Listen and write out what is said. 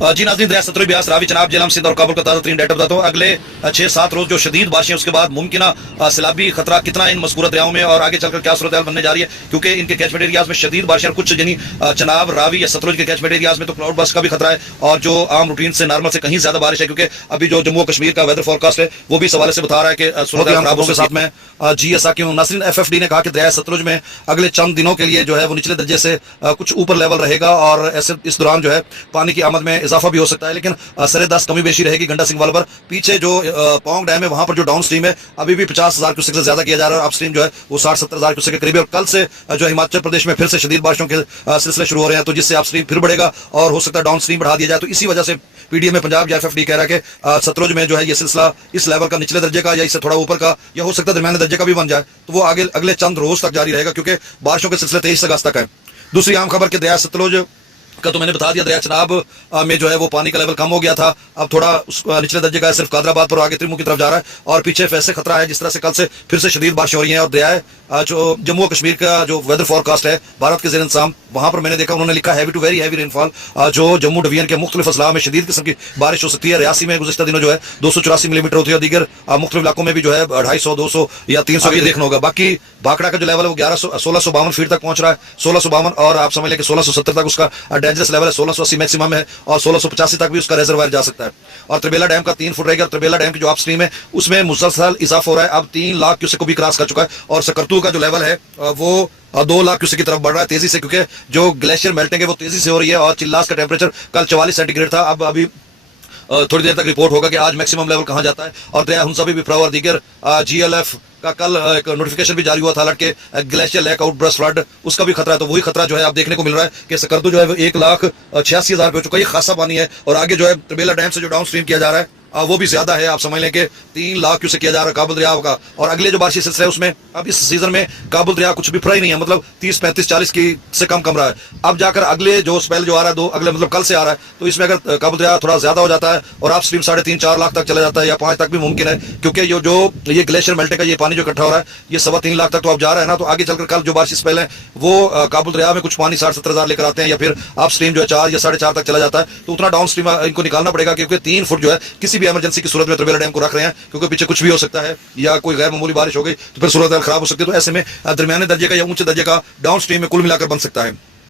जी नाज़रीन, दरिया सतलुज, ब्यास, रावी, चनाब, झेलम, सिंध और काबुल का ताज़ा तरीन डाटा बताता हूँ। अगले 6-7 रोज जो शदीद बारिशें, उसके बाद मुमकिन सैलाबी खतरा कितना इन मज़कूरा दरियाओं में और आगे चलकर क्या सूरत हाल बनने जा रही है, क्योंकि इनके कैचमेंट एरियाज में शदीद बारिशें और कुछ यानी चनाब, रावी या सतलुज के कैचमेंट एरियाज में तो क्लाउड बस्ट का भी खतरा है और जो आम रूटीन से नॉर्मल से कहीं ज्यादा बारिश है, क्योंकि अभी जो जम्मू कश्मीर का वेदर फोरकास्ट है वो भी इस हवाले से बता रहा है कि सूरत हाल खराब के साथ में जी ऐसा क्यों। नाज़रीन, FFD ने कहा कि दरिया सतलुज में अगले चंद दिनों के लिए जो है वो निचले दर्जे से कुछ ऊपर लेवल रहेगा और ऐसे इस दौरान जो है पानी की आमद में इजाफा भी हो सकता है, लेकिन सरेदस्त कमी बेशी रहेगी गंडा सिंह वाला पर। पीछे जो पौंग डैम है वहां पर जो डाउन स्ट्रीम है अभी भी 50,000 क्यूसेक से ज्यादा किया जा रहा है और अप स्ट्रीम जो है वो 60-70,000 क्यूसेक के करीब है। और कल से जो हिमाचल प्रदेश में फिर से शदीद बारिशों के सिलसिले शुरू हो रहे हैं, तो जिससे अप स्ट्रीम फिर बढ़ेगा और हो सकता है डाउन स्ट्रीम बढ़ा दिया जाए। तो इसी वजह से PDM में पंजाब या FFD कह रहा है कि सतलुज में जो है ये सिलसिला इस लेवल का निचले दर्जे का या इससे थोड़ा ऊपर का या हो सकता है दरमियाने दर्जे का भी बन जाए, तो वो आगे अगले चंद रोज तक जारी रहेगा, क्योंकि बारिशों के सिलसिले 23 अगस्त तक है। दूसरी आम खबर के दरिया सतलुज का तो मैंने बता दिया, दरिया चनाब में जो है वो पानी का लेवल कम हो गया था, अब थोड़ा निचले दर्जे का है, सिर्फ कादराबाद पर आगे त्रिमू की तरफ जा रहा है और पीछे फैसे खतरा है जिस तरह से कल से फिर से शदीद बारिश हो रही है। और दरिया जो जम्मू कश्मीर का जो वेदर फोरकास्ट है भारत के ज़ेर इंतज़ाम, वहां पर मैंने देखा उन्होंने लिखा heavy to very heavy rainfall, जो जम्मू डिवीजन के मुख्तलिफ अजला में शदीद किस्म की बारिश हो सकती है। रियासी में गुज़िश्ता दिनों जो है 284 मिलीमीटर होती है और दीगर मुख्तलिफ इलाकों में भी जो है 250, 200 या 300 भी देखना होगा। बाकी भाखड़ा का जो लेवल है वो 1652 फीट तक पहुंच रहा है, 1652, और आप समझ लें कि 1670 तक उसका डेंजरस लेवल है, 1680 मैक्सिमम है और 1685 तक भी उसका रिजर्वायर जा सकता है। और त्रिबेला डैम का 3 फुट रहेगा। त्रिबेला डैम की जो अपस्ट्रीम है उसमें मुसलसल इजाफा हो रहा है, अब 3 लाख क्यूसेक को भी क्रॉस कर चुका है और सकरतू का जो लेवल है वो 2 लाख क्यूसेक की तरफ बढ़ रहा है तेजी से, क्योंकि जो ग्लेशियर मेल्टिंग है वो तेजी से हो रही है। और चिल्लास का टेम्परेचर कल 44 सेंटीग्रेड था, अब अभी थोड़ी देर तक रिपोर्ट होगा कि आज मैक्सिमम लेवल कहां जाता है। और दरिया हुंसा भी विप्रा और दीगर GLF का कल एक नोटिफिकेशन भी जारी हुआ था अलर्ट के glacier lake outburst flood, उसका भी खतरा है। तो वही खतरा जो है आप देखने को मिल रहा है कि सकरदू जो है 1,86,000 पे हो चुका है, ये खासा पानी है। और आगे जो है त्रिबेला डैम से जो डाउन स्ट्रीम किया जा रहा है वो भी ज्यादा है, आप समझ लें कि 3 लाख क्यूसेक किया जा रहा है काबुल दरिया का। और अगले जो बारिशी सिलसिला है उसमें अब इस सीजन में काबुल दरिया कुछ बिफरा ही नहीं है, मतलब 30, 35, 40 की से कम रहा है। अब जाकर अगले जो स्पेल जो आ रहा है अगले मतलब कल से आ रहा है, तो इसमें अगर काबुल दरिया थोड़ा ज्यादा हो जाता है और आप स्ट्रीम 3.5-4 लाख तक चला जाता है या 5 तक भी मुमकिन है, क्योंकि ये ग्लेशियर मेल्टे का ये पानी जो इकट्ठा हो रहा है ये 3.25 लाख तक तो अब जा रहा है ना। तो आगे चलकर कल जो बारिश स्पेल है वो काबुल दरिया में कुछ पानी 60-70 लेकर आते हैं या फिर आप स्ट्रीम जो है 4 या 4.5 तक चला जाता है, तो उतना डाउन स्ट्रीम इनको निकालना पड़ेगा, क्योंकि 3 फुट जो है किसी भी इमरजेंसी की सूरत में त्रिबेला डैम को रख रहे हैं, क्योंकि पीछे कुछ भी हो सकता है या कोई गैर मामूली बारिश हो गई तो फिर सूरत हाल खराब हो सकती है। तो ऐसे में दरमियाने दर्जे का या ऊंचे दर्जे का डाउन स्ट्रीम में कुल मिलाकर बन सकता है।